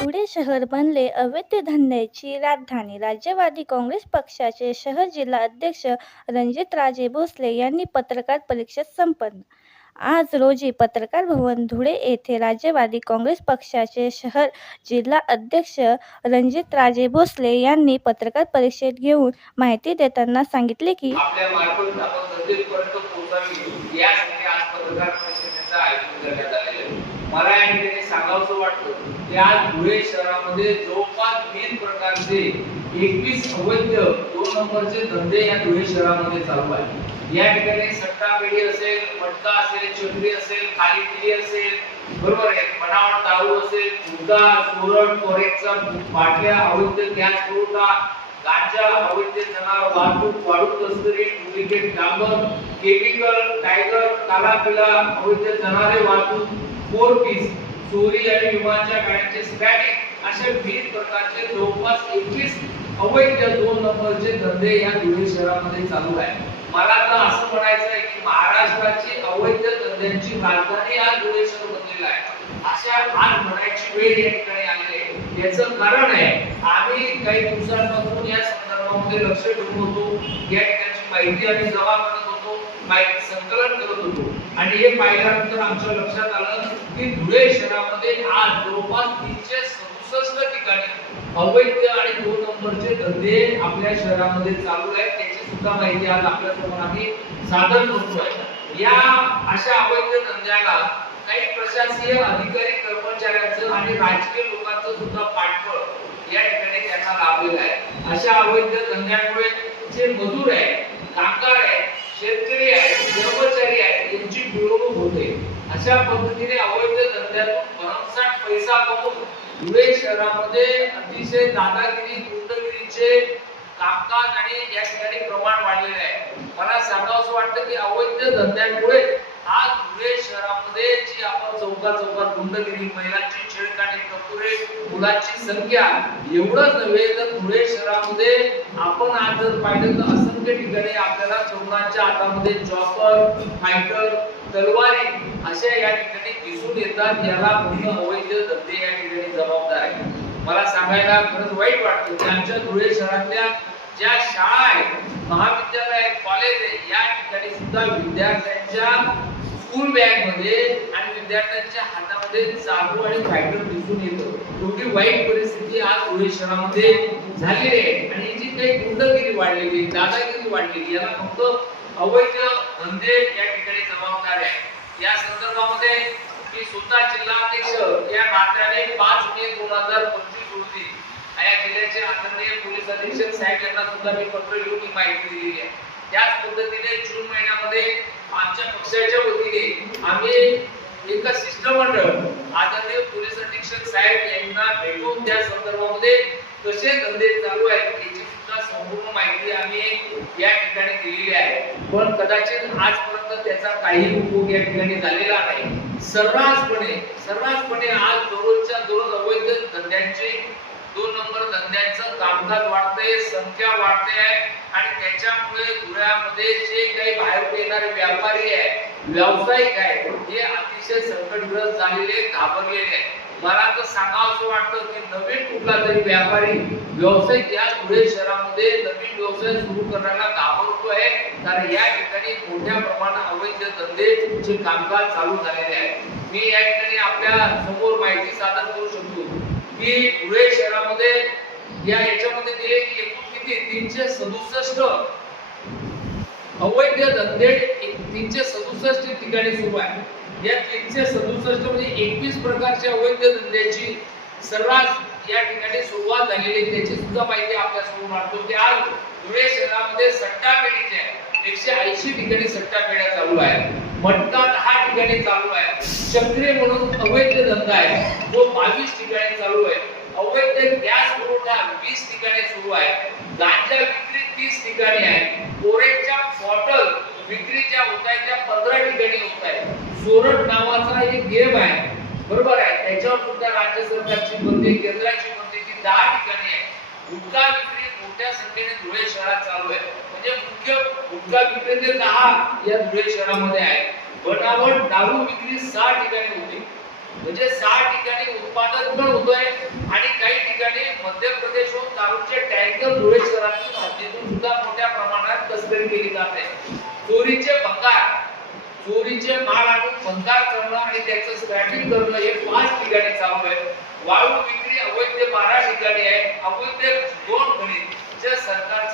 पुणे शहर बनले अवैध धंद्याची राजधानी. राष्ट्रवादी काँग्रेस पक्षाचे शहर जिल्हा अध्यक्ष रणजितराजे भोसले यांनी पत्रकार परिषद संपन्न. आज रोजी पत्रकार भवन धुळे येथे राष्ट्रवादी काँग्रेस पक्षाचे शहर जिल्हा अध्यक्ष रणजितराजे भोसले यांनी पत्रकार परिषद घेऊन माहिती देताना सांगितले की आपल्या मार्फत आपण प्रत्येकपर्यंत पोहोचावी यासाठी आज पत्रकार परिषदेचं आयोजन करण्यात आलेलं आहे. मला या ठिकाणी सांगावंसं वाटतं की आज धुळे शहरामध्ये जवळपास 3 प्रकारचे 21 अवैध 2 नंबरचे धंदे या धुळे शहरामध्ये चालू आहेत. या ठिकाणी सट्टा पेढी असेल, मटका असेल, चक्री असेल, खालीपिली असेल, बरोबर आहे, बनावट दारू असेल, जुगार, चोरट, फोरेक्सचा बाटल्या, अवैध गॅस पुरवठा, गांजा, अवैध जनावर वाहतूक, वाळू तस्करी, डुप्लिकेट डांबर, केमिकल, टायगर, काला पिला, अवैध जनावरे वाहतूक, 4 पीस, चोरी आणि विमानाच्या गाड्यांचे स्क्रॅपिंग अशा विविध प्रकारचे जवळपास 21 अवैध 2 नंबरचे धंदे या धुळे शहरामध्ये चालू आहे. मला तर असं म्हणायचं आहे की महाराष्ट्राची अवैध धंद्यांची राजधानी आज धुळे शहर बनलेला आहे. अशा आज म्हणायची वेळ या ठिकाणी आलेली आहे. याचं कारण आहे आम्ही काही दिवसांपासून या संदर्भामध्ये लक्ष ठेवून होतो, या ठिकाणची माहिती आणि जमा करत होतो, माहिती संकलन करत होतो आणि हे पाहिल्यानंतर आमच्या लक्षात आलं की धुळे शहरामध्ये आज जवळपास 367 ठिकाणी अवैध आणि 2 नंबरचे धंदे आपल्या शहरामध्ये चालू आहेत. त्याची सुद्धा माहिती आज आपल्या समोर आम्ही सादर करतोय. या अशा अवैध धंद्याला काही प्रशासकीय अधिकारी कर्मचाऱ्यांचं आणि राजकीय लोकांचं सुद्धा पाठबळ या ठिकाणी त्यांना लाभलेलं आहे. अशा अवैध धंद्यामुळे जे मजूर आहेत, कामगार आहेत, शेतकरी आहेत, कर्मचारी आहेत यांची पिळवणूक होते. अशा पद्धतीने अवैध धंद्यातून भरमसाठ पैसा कमवून धुळे शहरामध्ये अतिशय दादागिरी, गुंडगिरीचे कामकाज आणि या ठिकाणी प्रमाण वाढलेले आहे. मला सांगावंसं वाटतं की अवैध धंद्यांमुळे आज धुळे शहरामध्ये जी आपण चौकात गुंडगिरी, महिलांची छेडखानी, टपोरे, मुलांची संख्या एवढंच नव्हे तर धुळे शहरामध्ये आपण आज जर पाहिलं तर असंख्य ठिकाणी आपल्याला तरुणांच्या हातामध्ये चॉपर, फायटर, तलवारी अशा या ठिकाणी दिसून येतात. याला पूर्ण अवैध धंदे या ठिकाणी जबाबदार आहे. मला सांगायला खरंच वाईट वाटतं की आमच्या धुळे शहरातल्या ज्या शाळा आहेत, महाविद्यालय आहेत, कॉलेज आहेत, या ठिकाणी सुद्धा विद्यार्थ्यांच्या स्कूल बॅग मध्ये आणि विद्यार्थ्यांच्या हातामध्ये चाकू आणि फायटर दिसून येतं. एवढी वाईट परिस्थिती आज धुळे शहरामध्ये झालेली आहे आणि जी काही गुंडगिरी वाढलेली, दादागिरी वाढलेली, याला फक्त अवैध धंदे या ठिकाणी जबाबदार आहे. या संदर्भामध्ये मी स्वतः जिल्हाध्यक्ष या नात्याने 5 मे 2025 रोजी या जिल्ह्याचे आदरणीय पोलीस अधीक्षक साहेब यांना सुद्धा मी पत्र लिहून माहिती दिलेली आहे. त्याच पद्धतीने जून महिन्यामध्ये आमच्या पक्षाच्या वतीने आम्ही एका शिष्टमंडळ आदरणीय पोलीस अधीक्षक साहेब यांना भेटून त्या संदर्भामध्ये कसे धंदे चालू आहेत याची सुद्धा संपूर्ण माहिती आम्ही या ठिकाणी दिलेली आहे. पण कदाचित आजपर्यंत त्याचा काही उपयोग या ठिकाणी झालेला नाही. सर्रासपणे आज दररोजच्या दररोज अवैध धंद्यांची 2 नंबर धंद्यांचं कामकाज वाढतंय, संख्या वाढते आहे आणि त्याच्यामुळे धुळ्यामध्ये जे काही बाहेर येणारे व्यापारी आहेत, व्यावसायिक आहेत, हे अतिशय संकटग्रस्त झालेले, घाबरलेले आहेत. मला तर सांगावंसं वाटतं की नवीन कुठला तरी व्यापारी व्यावसायिक या धुळे शहरामध्ये नवीन व्यवसाय सुरू करण्याला घाबरतोय, कारण या ठिकाणी मोठ्या प्रमाणात अवैध धंदेचे कामकाज चालू झालेले आहे. मी या ठिकाणी आपल्या समोर माहिती सादर करू शकतो की धुळे शहरामध्ये या याच्यामध्ये दिले की एकूण किती 367 अवैध धंदे 367 ठिकाणी सुरू आहे. या 367 म्हणजे 21 प्रकारचे अवैध धंद्याची सर्रास या ठिकाणी सुरुवात झालेली, त्याची सुद्धा माहिती आपल्या समोर मांडतो की आज धुळे शहरामध्ये सट्टा पेढीच्या 180 ठिकाणी सट्टा पेढ्या चालू आहेत, मटका 10 ठिकाणी चालू आहे, चक्री म्हणून अवैध धंदा आहे जो 22 ठिकाणी चालू आहे, अवैध गॅस पुरवठा 20 ठिकाणी सुरू आहे, गांजा विक्री 30 ठिकाणी आहे, फोरेक्सच्या बॉटल विक्रीच्या होत आहेत त्या 15 ठिकाणी होत आहे, चोरट नावाचा एक गेम आहे, बरोबर आहे, त्याच्यावर सुद्धा राज्य सरकारची बंदी, केंद्राची बंदी ती 10 ठिकाणी आहे. गुटखा विक्री मोठ्या संख्येने धुळे शहरात चालू आहे, म्हणजे मुख्य गुटखा विक्रेते 10 या धुळे शहरामध्ये आहेत. बनावट दारू विक्री 6 ठिकाणी होती, म्हणजे 6 ठिकाणी उत्पादन पण होतोय आणि काही ठिकाणी मध्य प्रदेशहून दारूचे टँकर धुळे शहरातून हद्दीतून सुद्धा मोठ्या प्रमाणात तस्करी केली जाते. चोरीचे माल आणून भंगार करणं आणि त्याचं स्क्रॅपिंग करणं हे 5 ठिकाणी चालू आहे. वाळू विक्री अवैध 12 ठिकाणी आहे. अवैध 2 खनिज जे सरकार